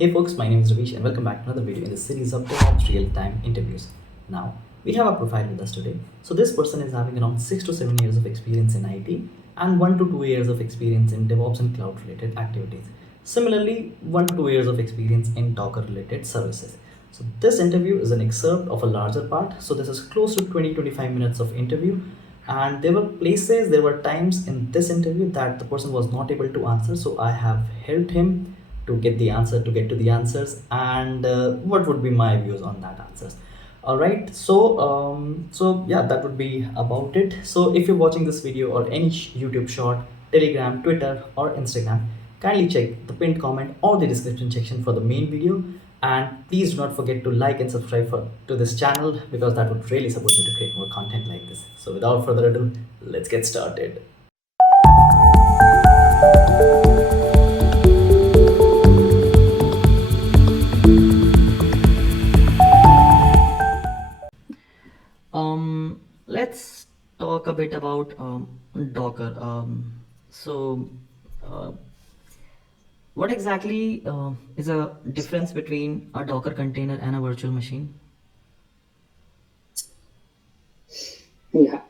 Hey folks, my name is Ravish and welcome back to another video in the series of DevOps Real-Time Interviews. Now, we have a profile with us today. So this person is having around 6 to 7 years of experience in IT and 1 to 2 years of experience in DevOps and cloud related activities. Similarly, 1 to 2 years of experience in Docker related services. So this interview is an excerpt of a larger part. So this is close to 20-25 minutes of interview, and there were times in this interview that the person was not able to answer, so I have helped him to get to the answers, and what would be my views on that answers. All right, so yeah, that would be about it. So if you're watching this video or any YouTube short, Telegram, Twitter or Instagram, kindly check the pinned comment or the description section for the main video, and please do not forget to like and subscribe to this channel, because that would really support me to create more content like this. So without further ado, let's get started. Let's talk a bit about Docker. So, uh, what exactly is a difference between a Docker container and a virtual machine? Yeah.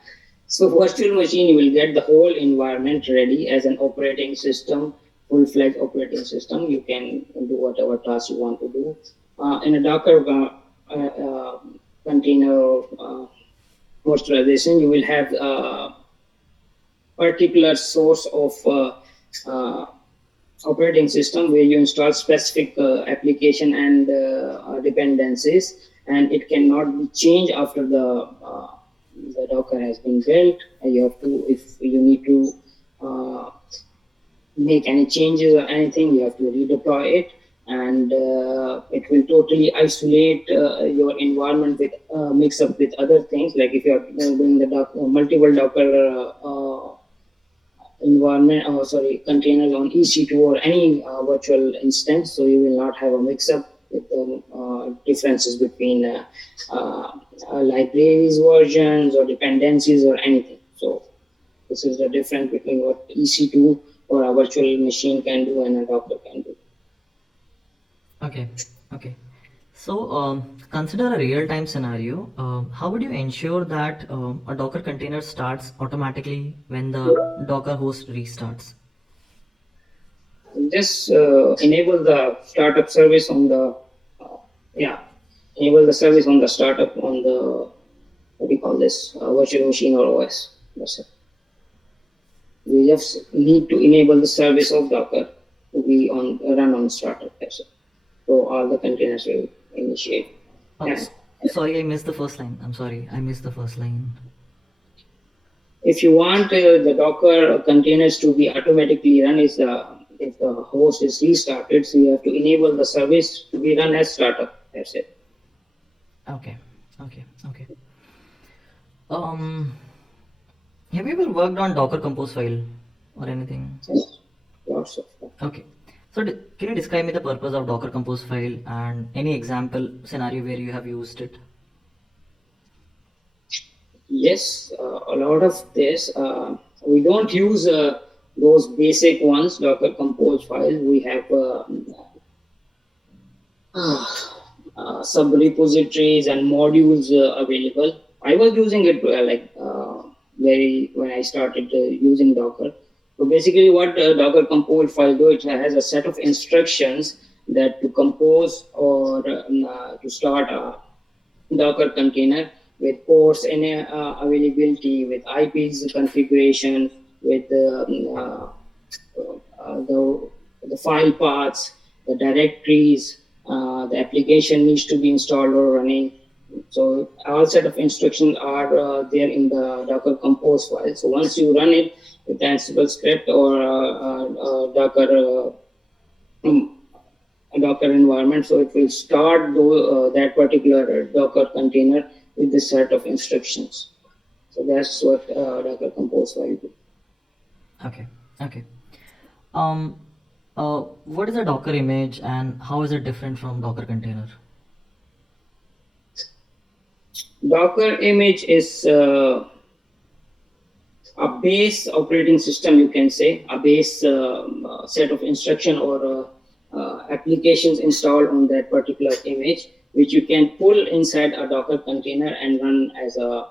So virtual machine, you will get the whole environment ready as an operating system, full-fledged operating system. You can do whatever task you want to do. In a Docker container virtualization, you will have a particular source of uh, operating system where you install specific application and dependencies, and it cannot be changed after the Docker has been built. You have to, if you need to make any changes or anything, you have to redeploy it, and it will totally isolate your environment with mix up with other things. Like if you are doing the multiple Docker environment, or sorry, containers on EC2 or any virtual instance, so you will not have a mix-up with differences between libraries versions or dependencies or anything. So this is the difference between what EC2 or a virtual machine can do and a Docker can do. Okay, okay. So, consider a real-time scenario. How would you ensure that a Docker container starts automatically when the Docker host restarts? Just enable the startup service on the yeah, enable the service on the startup on the, what do you call this, virtual machine or OS. That's it. You just need to enable the service of Docker to be on run on startup. That's it. So all the containers will initiate. Oh, And sorry, I missed the first line. I'm sorry, I missed the first line. if you want the Docker containers to be automatically run, is if the host is restarted, so you have to enable the service to be run as startup. That's it. Okay, okay, okay. Um, have you ever worked on Docker Compose file or anything? Yes. Lots of stuff. Okay. So, can you describe me the purpose of Docker Compose file and any example scenario where you have used it? Yes, a lot of this. We don't use those basic ones, Docker Compose files. We have sub repositories and modules available. I was using it very when I started using Docker. So basically, what Docker Compose file do, it has a set of instructions that to compose or to start a Docker container with ports and availability, with IPs configuration, with the file paths, the directories, the application needs to be installed or running. So all set of instructions are there in the Docker Compose file. So once you run it with Ansible script or Docker Docker environment, so it will start that particular Docker container with this set of instructions. So that's what Docker Compose will do. Okay, okay. Um, what is a Docker image and how is it different from Docker container? Docker image is a base operating system, you can say, a base set of instruction or applications installed on that particular image, which you can pull inside a Docker container and run as a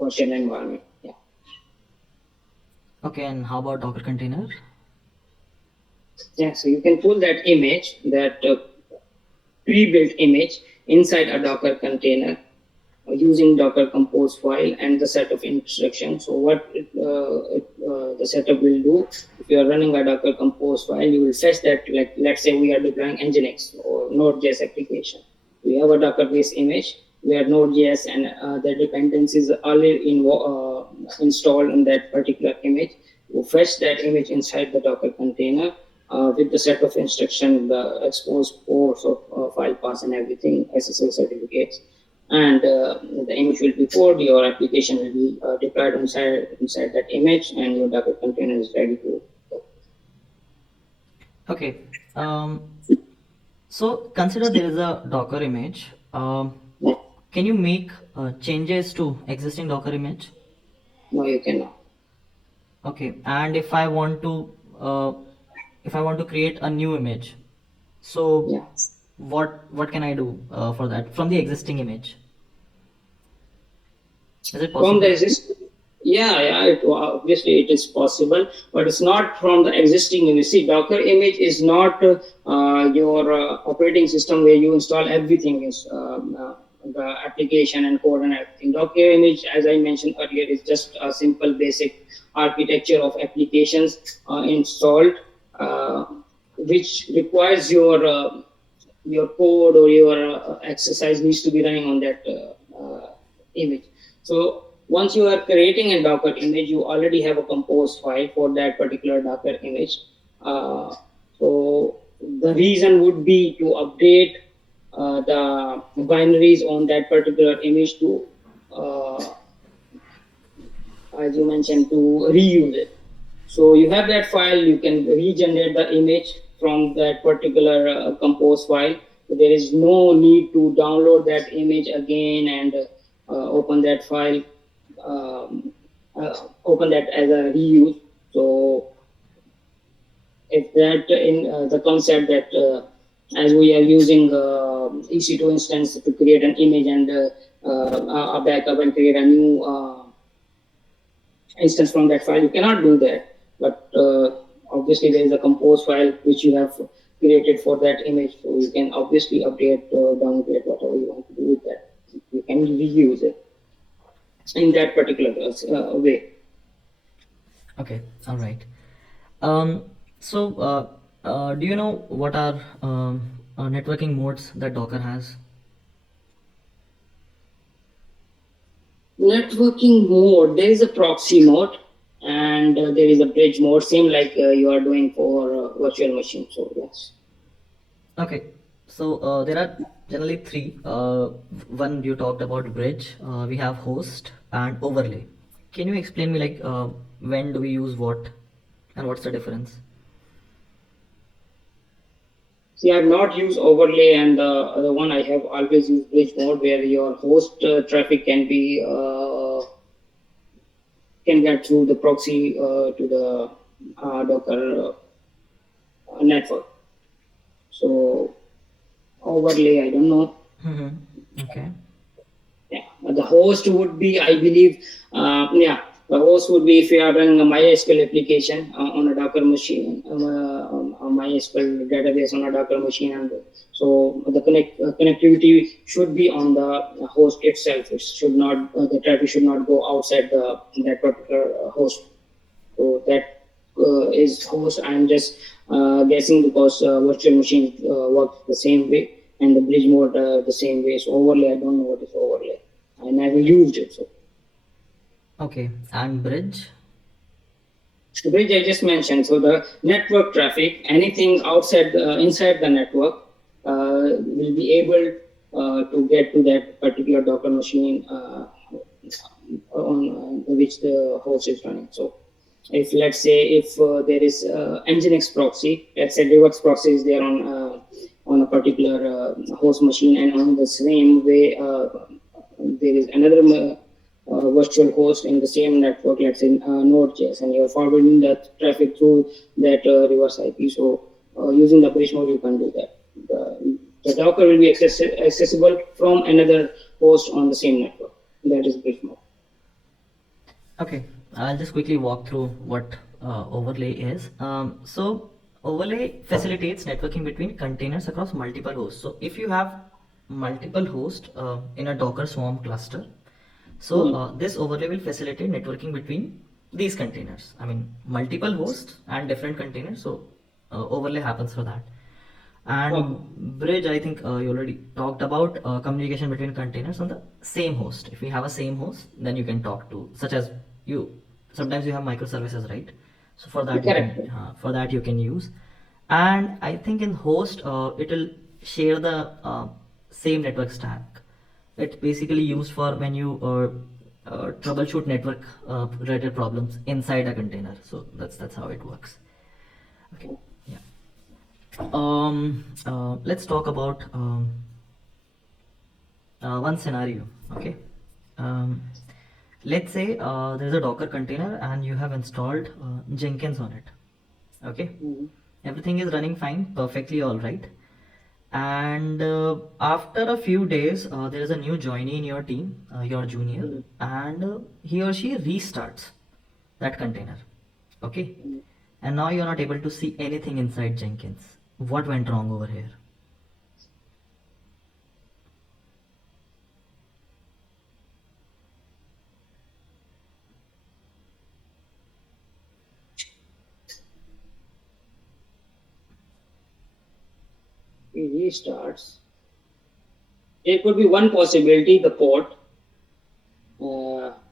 virtual environment. Yeah. Okay, and how about Docker container? Yeah, so you can pull that image, that pre-built image inside a Docker container using Docker compose file and the set of instructions. So what the setup will do, if you are running a Docker compose file, you will fetch that, like let's say we are deploying Nginx or Node.js application. We have a Docker-based image where Node.js and the dependencies are already installed in that particular image. You fetch that image inside the Docker container with the set of instruction, the expose ports of file paths and everything, SSL certificates, and the image will be poured. Your application will be deployed inside that image, and your Docker container is ready to go. Okay. So consider there is a Docker image. Can you make changes to existing Docker image? No, you cannot. Okay. And if I want to create a new image, so Yeah. what can I do for that from the existing image? Is it From possible? the existing, obviously it is possible, but it's not from the existing image. See, Docker image is not your operating system where you install everything, is the application and code and everything. Docker image, as I mentioned earlier, is just a simple basic architecture of applications installed, which requires your code or your exercise needs to be running on that image. So once you are creating a Docker image, you already have a compose file for that particular Docker image. So the reason would be to update the binaries on that particular image to, as you mentioned, to reuse it. So you have that file, you can regenerate the image from that particular compose file. So there is no need to download that image again and open that file, open that as a reuse. So if that in the concept that as we are using EC2 instance to create an image and a backup and create a new instance from that file, you cannot do that. But obviously there is a compose file which you have created for that image, so you can obviously update, downgrade, whatever you want to do with that. You can reuse it in that particular way. Okay, all right. So, do you know what are networking modes that Docker has? Networking mode, there is a proxy mode and there is a bridge mode, same like you are doing for virtual machine. So yes. Okay, so there are generally three. One you talked about bridge. We have host and overlay. Can you explain me like when do we use what and what's the difference? See, I have not used overlay, and the other one I have always used bridge mode, where your host traffic can be can get through the proxy to the Docker network. So overlay, I don't know. Okay. Yeah, the host would be, I believe, the host would be if you are running a MySQL application on a Docker machine, a MySQL database on a Docker machine, and so the connectivity should be on the host itself. It should not, the traffic should not go outside that particular host. So that is host. I'm just guessing because virtual machines work the same way and the bridge mode the same way. So overlay, I don't know what is overlay. I never used it. So Okay, and bridge? the bridge I just mentioned. So the network traffic, anything outside, inside the network, will be able to get to that particular Docker machine on which the host is running. So if let's say if there is Nginx proxy, let's say DevOps proxy is there on a particular host machine, and on the same way there is another virtual host in the same network, let's say Node.js, and you're forwarding that traffic through that reverse IP. So using the bridge mode, you can do that. The Docker will be accessible from another host on the same network. That is bridge mode. Okay, I'll just quickly walk through what overlay is. So overlay facilitates networking between containers across multiple hosts. So if you have multiple hosts in a Docker Swarm cluster, so this overlay will facilitate networking between these containers. I mean, multiple hosts and different containers. So overlay happens for that. Okay. And bridge, I think you already talked about communication between containers on the same host. If we have a same host, then you can talk to, such as you. Sometimes you have microservices, right? So Correct. for that you can use. And I think in host, it will share the same network stack. It's basically used for when you troubleshoot network related problems inside a container. So that's how it works. Okay. Yeah. Let's talk about one scenario. Okay. Um, let's say there's a Docker container and you have installed Jenkins on it. Okay. Mhm. Everything is running fine, perfectly all right. And after a few days, there is a new joinee in your team, your junior, Mhm. and he or she restarts that container. Okay. Mhm. And now you're not able to see anything inside Jenkins. What went wrong over here? It restarts. There could be one possibility: the port.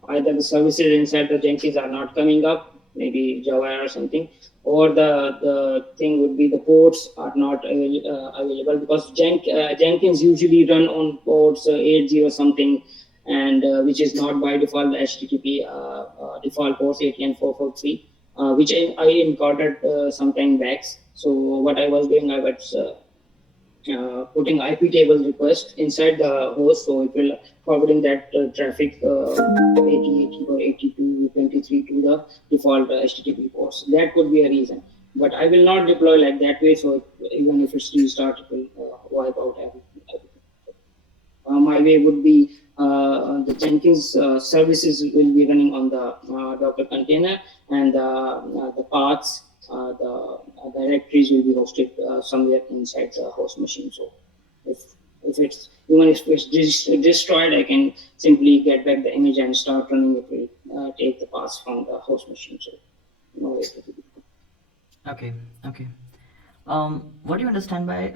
Either the services inside the Jenkins are not coming up, maybe Java or something, or the thing would be the ports are not available, because Jenkins usually run on ports 80 something, and which is not by default the HTTP default ports 80 and 443, which I encountered some time back. So what I was doing, I was putting IP table request inside the host, so it will forwarding that traffic 8080 or 8223 to the default HTTP ports. That could be a reason, but I will not deploy like that way. So even if it's restart, it will wipe out everything. My way would be the Jenkins services will be running on the Docker container, and the paths, the directories will be hosted somewhere inside the host machine. So if it's even if it's destroyed, I can simply get back the image and start running. It will take the paths from the host machine. So no way to do it. Okay, okay. What do you understand by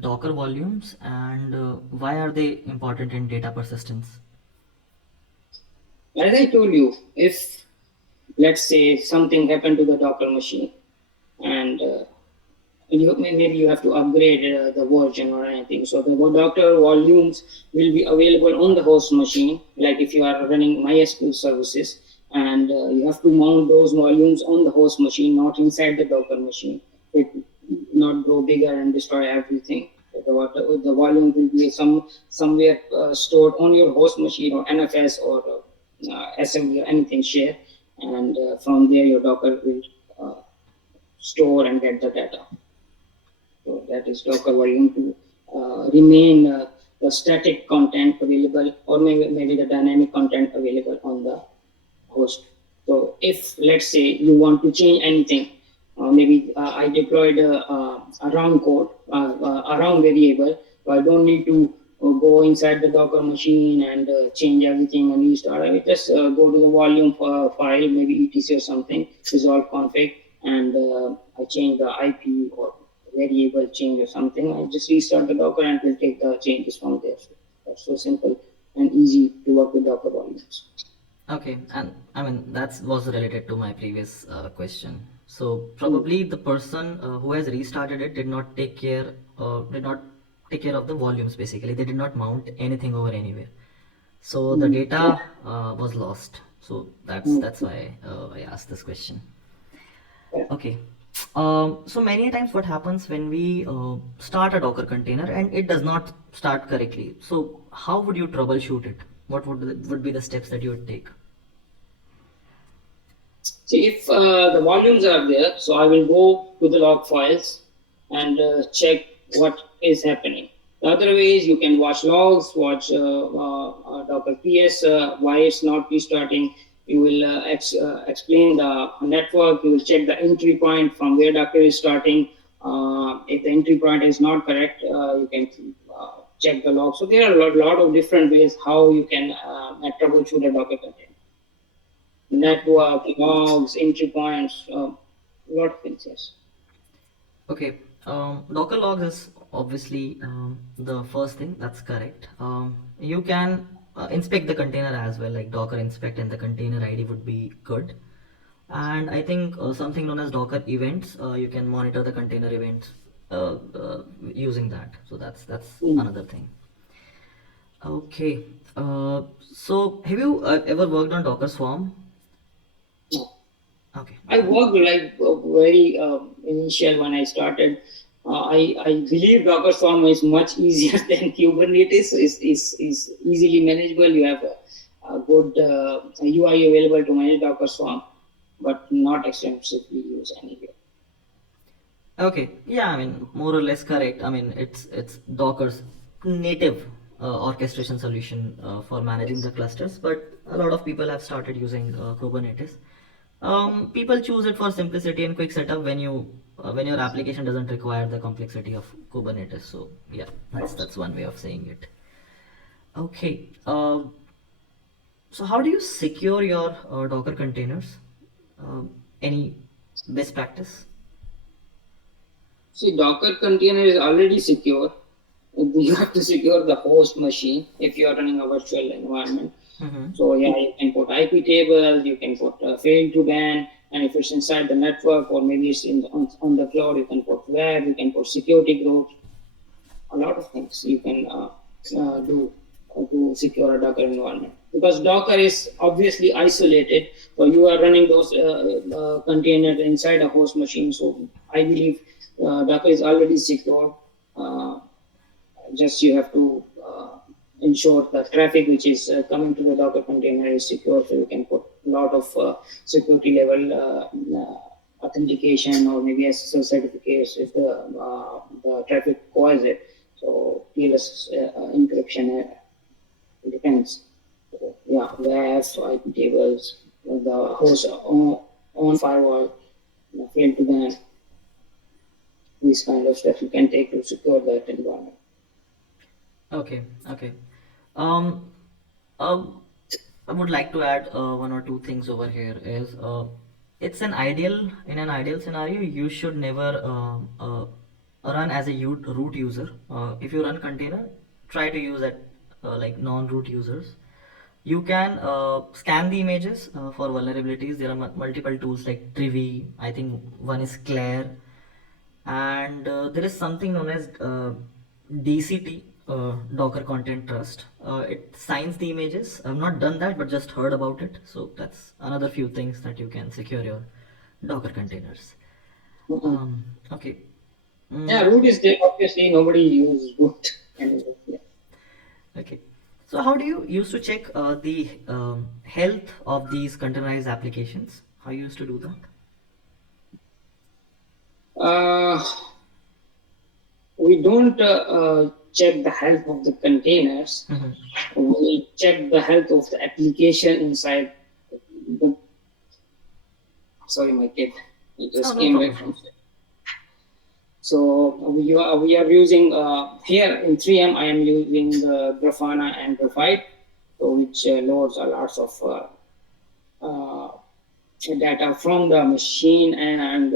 Docker volumes and why are they important in data persistence? As I told you, if let's say something happened to the Docker machine, and maybe you have to upgrade the version or anything. So the Docker volumes will be available on the host machine. Like if you are running MySQL services, and you have to mount those volumes on the host machine, not inside the Docker machine. It not grow bigger and destroy everything. The volume will be somewhere stored on your host machine or NFS or assembly or anything share, and from there your Docker will store and get the data. So that is Docker volume to remain the static content available, or maybe the dynamic content available on the host. So if let's say you want to change anything, maybe I deployed a round code, a round variable, so I don't need to go inside the Docker machine and change everything and restart. I will just go to the volume file, maybe etc or something, resolve config, and I change the IP or variable change or something. I just restart the Docker and will take the changes from there. So that's so simple and easy to work with Docker volumes. Okay, and I mean that was related to my previous question. So Mm. probably the person who has restarted it did not take care of the volumes. Basically, they did not mount anything over anywhere. So the Mm. data was lost. So that's Mm. why I asked this question. Yeah. Okay. So many times what happens when we start a Docker container and it does not start correctly. So how would you troubleshoot it? What would be the steps that you would take? See, if the volumes are there, so I will go to the log files, and check what is happening. The other way is you can watch logs, watch Docker PS, why it's not restarting. You will explain the network. You will check the entry point from where Docker is starting. If the entry point is not correct, you can check the log. So there are lot of different ways how you can troubleshoot a Docker container. Network, logs, entry points, lot of things. Yes. Okay, Docker logs is obviously the first thing, that's correct. You can inspect the container as well, like Docker inspect and the container ID would be good. And I think something known as Docker events, you can monitor the container events using that. So that's Mm. another thing. Okay, so have you ever worked on Docker Swarm? No. Okay, I worked like very initial when I started. I believe Docker Swarm is much easier than Kubernetes. Is easily manageable. You have a good UI available to manage Docker Swarm, but not extensively used anywhere. okay, yeah, I mean more or less correct. I mean it's Docker's native orchestration solution for managing Yes. the clusters, but a lot of people have started using Kubernetes. People choose it for simplicity and quick setup when your application doesn't require the complexity of Kubernetes. So yeah, that's one way of saying it. Okay, so how do you secure your Docker containers? Any best practice? See, Docker container is already secure. You have to secure the host machine if you are running a virtual environment. Mm-hmm. So yeah, you can put IP tables, you can put fail to ban, and if it's inside the network or maybe it's on the cloud, you can put web, you can put security groups, a lot of things you can do to secure a Docker environment. Because Docker is obviously isolated, so you are running those containers inside a host machine. So I believe Docker is already secure. Uh, just you have to ensure the traffic which is coming to the Docker container is secure, so you can put a lot of security level authentication or maybe SSL certificates if the traffic requires it. So TLS encryption depends. So, yeah, WAF, IP tables, the host on firewall, fail to ban, these kind of steps you can take to secure that environment. Okay, okay. Um, um, I would like to add one or two things over here. Is it's an ideal in an ideal scenario, you should never run as a root user. If you run container, try to use that like non-root users. You can scan the images for vulnerabilities. There are multiple tools like Trivi. I think one is Claire, and there is something known as DCT, Docker Content Trust. It signs the images. I've not done that, but just heard about it. So that's another few things that you can secure your Docker containers. Mhm. Okay. Yeah, Mm, root is there. Obviously, nobody uses root anymore. Yeah. okay. So how do you used to check the health of these containerized applications? How you used to do that? Uh, we don't check the health of the containers. Mm-hmm. We check the health of the application inside the. Sorry, my kid. He Oh, just no came back problem. from. So we are using here in 3M. I am using the Grafana and Graphite, so which loads a lots of uh, data from the machine and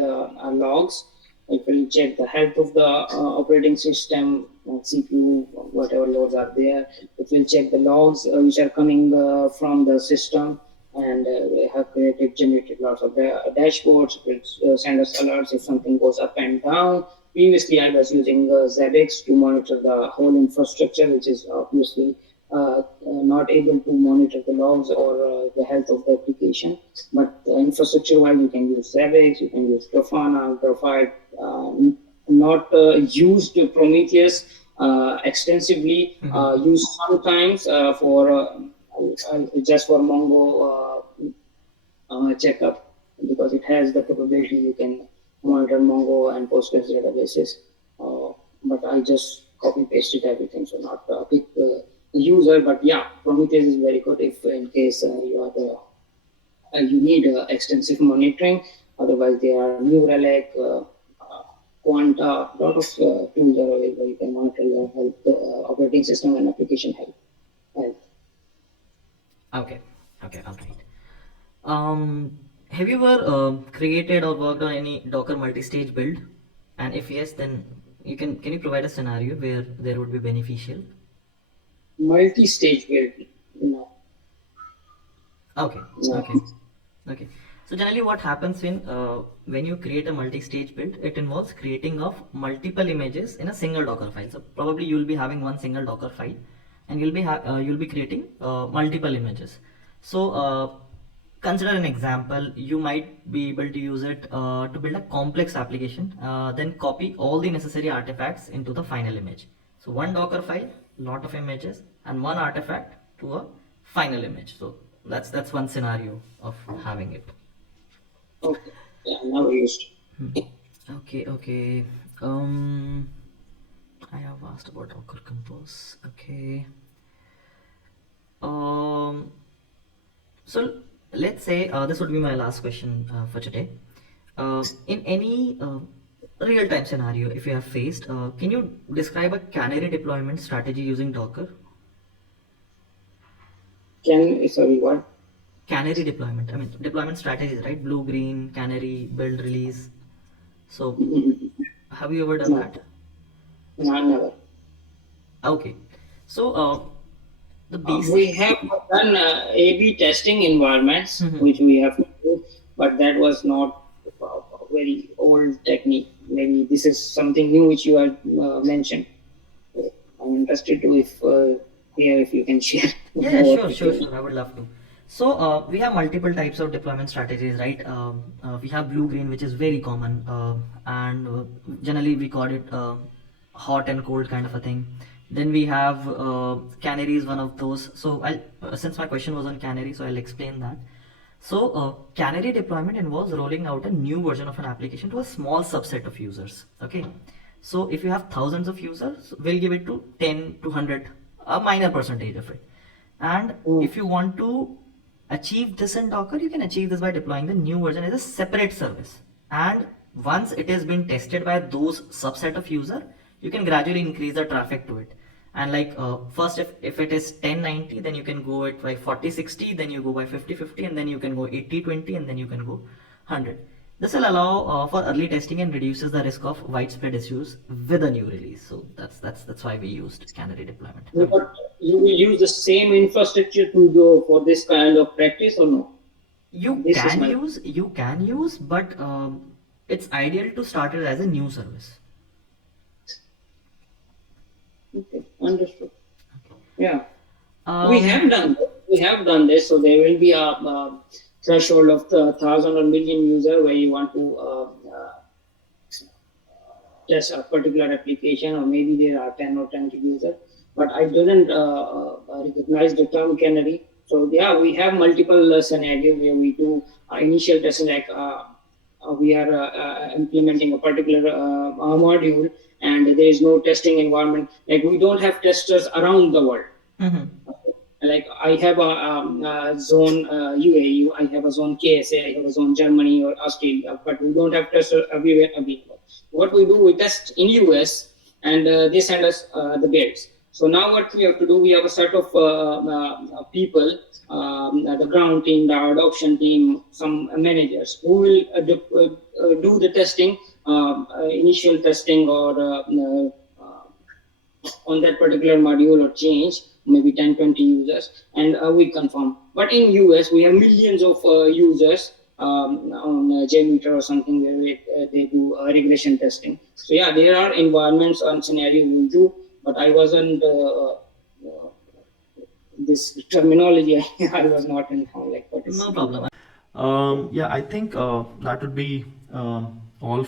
logs. It will check the health of the operating system, CPU, whatever loads are there. It will check the logs which are coming from the system, and we have generated lots of dashboards. It will send us alerts if something goes up and down. Previously, I was using Zabbix to monitor the whole infrastructure, which is obviously not able to monitor the logs or the health of the application. But infrastructure-wise, you can use Zabbix, you can use Grafana, Graphite, not used Prometheus extensively, Mm-hmm. used sometimes for just for Mongo checkup because it has the capability you can monitor Mongo and Postgres databases. but I just copy pasted everything. So not a big user, but yeah, Prometheus is very good if in case you need extensive monitoring. Otherwise, there are New Relic, Quanta, a lot of tools are available. You can monitor your health, operating system, and application health. Okay, okay, all right. Have you ever created or worked on any Docker multi-stage build? And if yes, then can you provide a scenario where there would be beneficial? Multi-stage build, no, Okay, no. okay, okay. So generally, what happens when you create a multi-stage build, it involves creating of multiple images in a single Docker file. So probably you'll be having one single Docker file, and you'll be creating multiple images. So consider an example. You might be able to use it to build a complex application. Then copy all the necessary artifacts into the final image. So one Docker file, lot of images, and one artifact to a final image. So that's one scenario of having it. Okay, yeah, never used. Okay, okay. Um, I have asked about Docker Compose. Okay. Um, so let's say this would be my last question for today. In any real-time scenario, if you have faced, can you describe a canary deployment strategy using Docker? Sorry, what? Canary deployment. I mean, deployment strategies, right? Blue, green, canary, build, release. So, have you ever done No, that? no, never. Okay. So, the We basic. have done A/B testing environments, Mhm. which we have to do, but that was not a very old technique. Maybe this is something new which you have mentioned. I'm interested to if you can share Yeah, yeah, more sure, sure, details. sure. I would love to. So we have multiple types of deployment strategies, right? We have blue green, which is very common, and generally we call it hot and cold kind of a thing. Then we have canary is one of those. So since my question was on canary, so I'll explain that. So, canary deployment involves rolling out a new version of an application to a small subset of users. Okay. So, if you have thousands of users, we'll give it to 10 to 100, a minor percentage of it. And Mm. if you want to achieve this in Docker, you can achieve this by deploying the new version as a separate service. And once it has been tested by those subset of user, you can gradually increase the traffic to it. And like first, if it is 1090, then you can go it by 4060, then you go by 5050, and then you can go 8020, and then you can go 100. This will allow for early testing and reduces the risk of widespread issues with a new release. So that's why we used canary deployment. I mean, But you will use the same infrastructure to go for this kind of practice or no? This is my you can use, but it's ideal to start it as a new service. okay, understood. Yeah. Um, We have done this. So there will be a threshold of the 1,000 or 1,000,000 user where you want to test a particular application, or maybe there are 10 or 20 users. But I didn't recognize the term canary. So yeah, we have multiple scenarios where we do initial testing, like we are implementing a particular module, and there is no testing environment. Like we don't have testers around the world. mhm. Like I have a zone UAE, I have a zone KSA, I have a zone Germany or Australia, but we don't have testers everywhere available. What we do, we test in US, and they send us the builds. So now what we have to do, we have a set of people, the ground team, the adoption team, some managers who will do the testing, initial testing, or on that particular module or change, maybe 10, 20 users, and we confirm. But in US, we have millions of users on JMeter or something where they do regression testing. So yeah, there are environments and scenarios we do, but I wasn't this terminology. I was not informed like what is No meant. problem. Yeah, I think that would be all